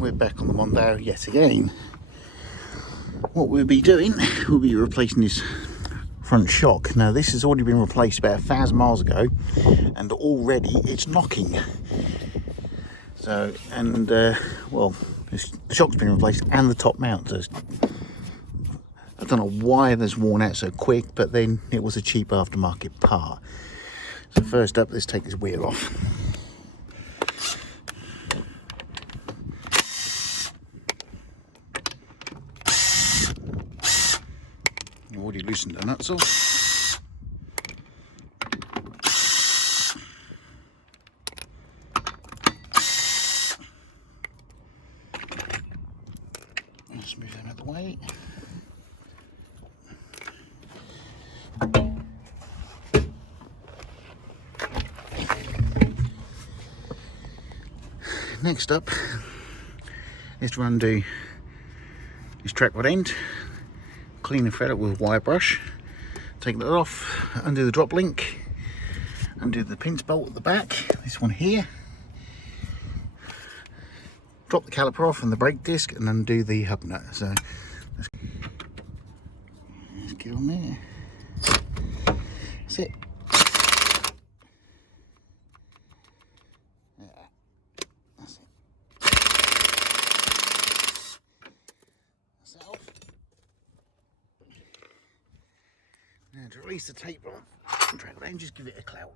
we're back on the Mondeo yet again. What we'll be doing, we'll be replacing this front shock. Now this has already been replaced about 1,000 miles ago, and already it's knocking. So, and well, the shock's been replaced and the top mount. So I don't know why this worn out so quick, but then it was a cheap aftermarket part. So first up, let's take this wheel off. Already loosened the nuts off. Let's move them out of the way. Next up is to undo this track rod end, clean the thread up with a wire brush, take that off, undo the drop link, undo the pinch bolt at the back, this one here, drop the caliper off and the brake disc, and undo the hub nut. So let's get on there. That's it. Now to release the tape on, drag it and just give it a clout.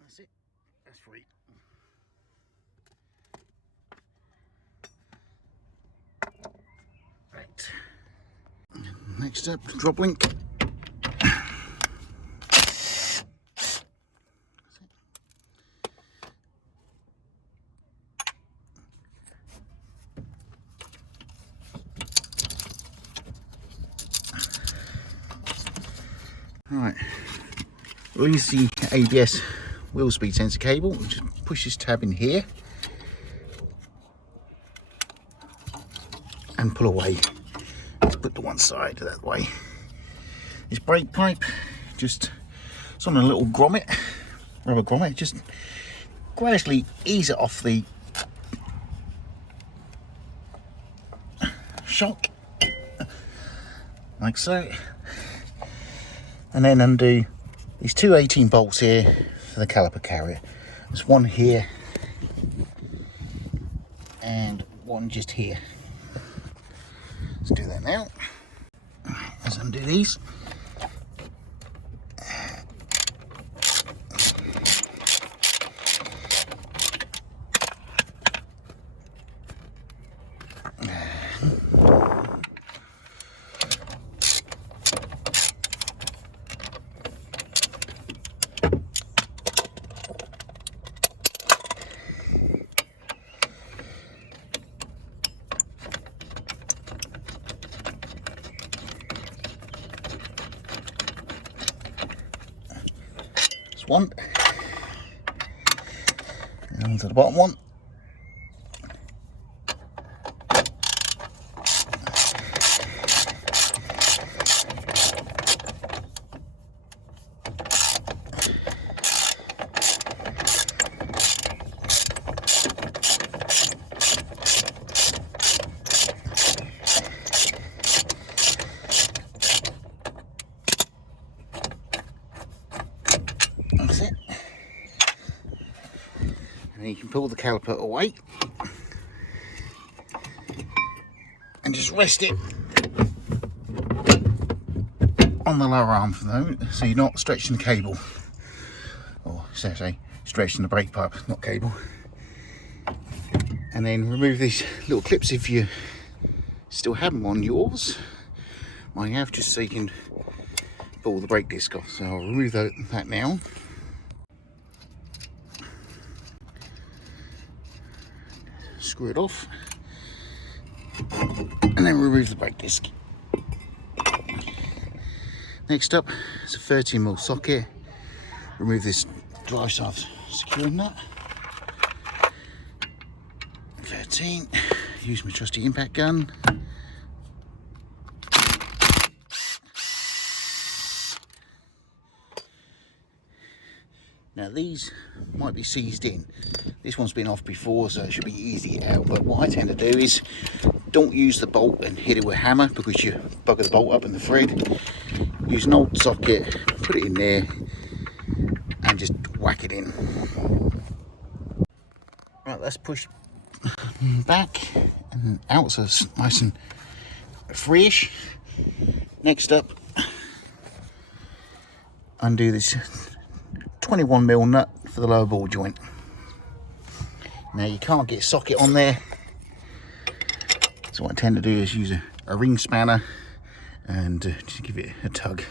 That's it, that's free. Right, next up, drop link. Right, release the ABS wheel speed sensor cable. Just push this tab in here and pull away. Let's put the one side that way. This brake pipe, just it's on a little grommet, rubber grommet. Just gradually ease it off the shock, like so. And then undo these two 18 bolts here for the caliper carrier. There's one here and one just here. Let's do that now. Let's undo these. One and onto the bottom one. That's it. And then you can pull the caliper away and just rest it on the lower arm for the moment, so you're not stretching the cable, or so I say, stretching the brake pipe, not cable. And then remove these little clips if you still have them on yours. Mine have, just so you can pull the brake disc off. So I'll remove that now. Screw it off and then remove the brake disc. Next up is a 13mm socket. Remove this drive shaft securing nut. 13. Use my trusty impact gun. Now these might be seized in. This one's been off before, so it should be easy to get out. But what I tend to do is don't use the bolt and hit it with a hammer, because you bugger the bolt up in the thread. Use an old socket, put it in there, and just whack it in. Right, let's push back and out so it's nice and freeish. Next up, undo this 21mm nut for the lower ball joint. Now you can't get a socket on there, so what I tend to do is use a ring spanner and just give it a tug.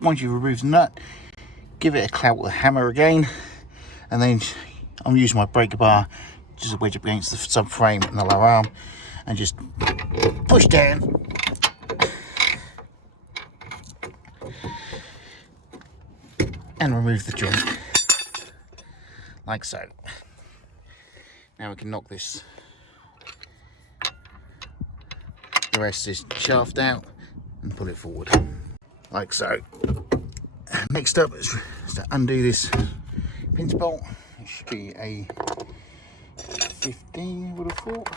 Once you've removed the nut, give it a clout with a hammer again, and then I'm using my breaker bar just to wedge up against the subframe and the lower arm, and just push down. And remove the joint, like so. Now we can knock the rest of this shaft out and pull it forward, like so. Next up is to undo this pinch bolt. It should be a 15, would have thought.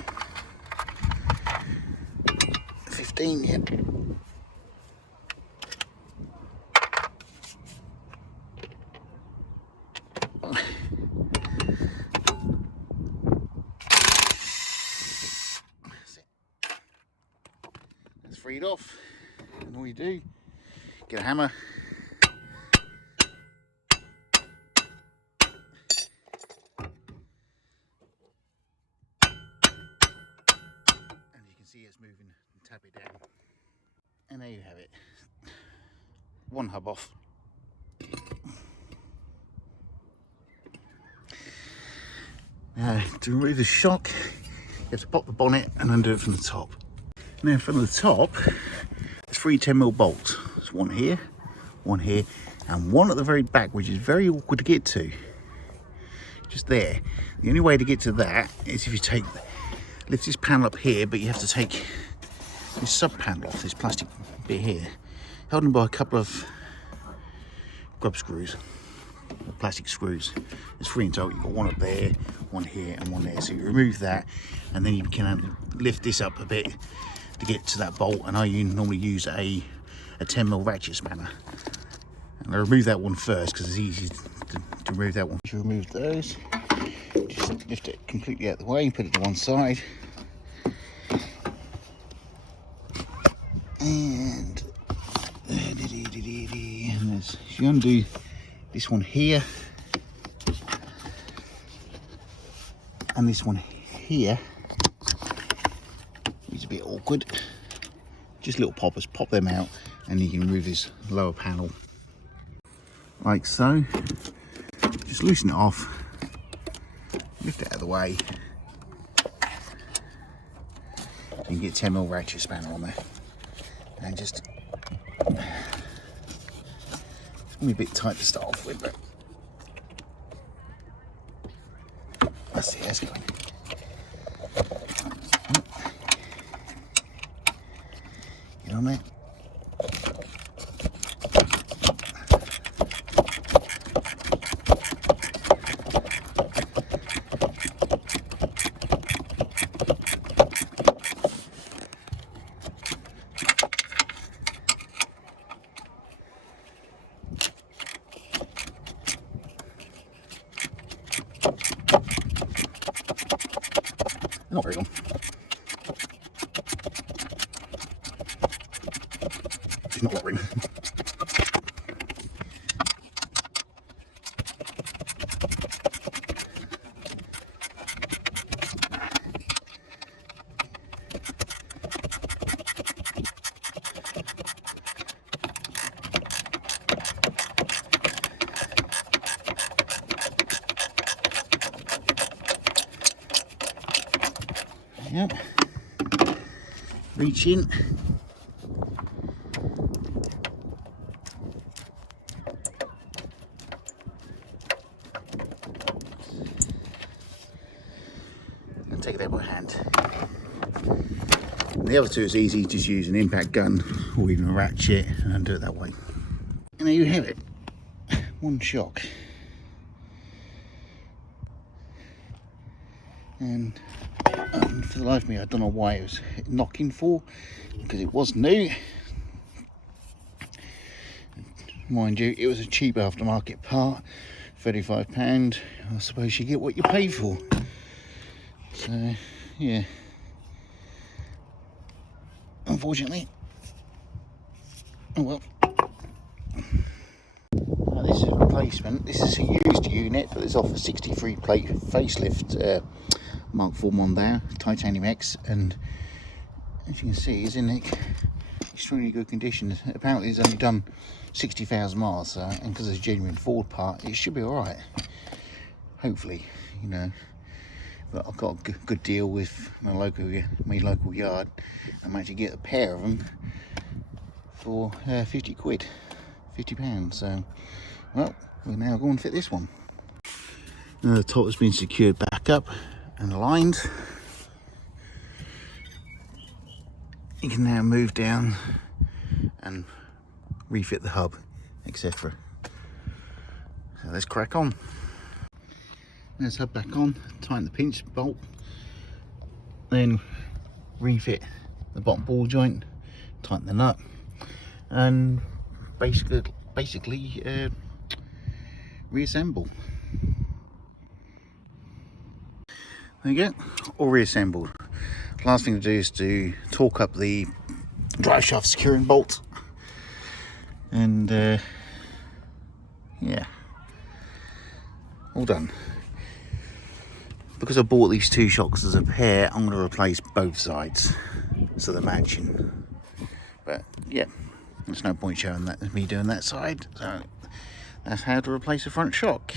15, yeah. That's freed off, and all you do, get a hammer, see it's moving, and tap it down, and there you have it, one hub off. Now to remove the shock, you have to pop the bonnet and undo it from the top. Now from the top, there's 3 10mm bolts. There's one here, and one at the very back, which is very awkward to get to, just there. The only way to get to that is if you lift this panel up here, but you have to take this sub panel off, this plastic bit here, held in by a couple of grub screws, plastic screws. There's 3 in total. You've got one up there, one here, and one there. So you remove that, and then you can lift this up a bit to get to that bolt. And I normally use a 10mm ratchet spanner. And I remove that one first because it's easy to remove that one. Once you remove those, just lift it completely out of the way, put it to one side, and if you undo this one here and this one here, it's a bit awkward, just little poppers, pop them out, and you can remove this lower panel like so. Just loosen it off, lift it out of the way, you can get 10mm ratchet spanner on there, and just, it's only a bit tight to start off with, but let's see how it's going. Get on there. Not very long. It's not lowering. Yep. reach in. And take it out by hand. And the other two is easy, just use an impact gun or even a ratchet and do it that way. And there you have it, one shock. And for the life of me, I don't know why it was knocking for, because it was new. Mind you, it was a cheap aftermarket part, £35. I suppose you get what you pay for. So, yeah. Unfortunately. Oh well. Now this is a replacement. This is a used unit, but it's off a 63 plate facelift mk4 Mondeo Titanium X, and as you can see, it's in extremely good condition. Apparently, it's only done 60,000 miles, so, and because it's a genuine Ford part, it should be all right. Hopefully, you know. But I've got a good deal with my local yard. I managed to get a pair of them for 50 quid, £50. So, well, we're now going to fit this one. Now the top has been secured back up and aligned. You can now move down and refit the hub, etc. So let's crack on. Let's hub back on, tighten the pinch bolt, then refit the bottom ball joint, tighten the nut, and basically reassemble. There you go, all reassembled. Last thing to do is to torque up the drive shaft securing bolt, and yeah, all done. Because I bought these two shocks as a pair, I'm going to replace both sides so they're matching. But yeah, there's no point showing that me doing that side. So that's how to replace a front shock.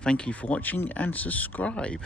Thank you for watching and subscribe.